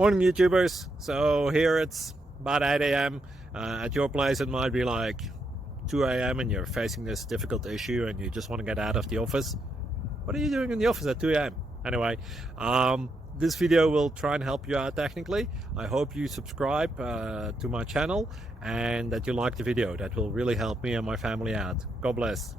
Morning, YouTubers. So here it's about 8 a.m. At your place, it might be like 2 a.m. and you're facing this difficult issue and you just want to get out of the office. What are you doing in the office at 2 a.m.? Anyway, this video will try and help you out technically. I hope you subscribe to my channel and that you like the video. That will really help me and my family out. God bless.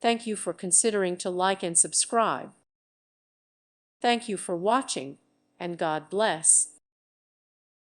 Thank you for considering to like and subscribe. Thank you for watching, and God bless.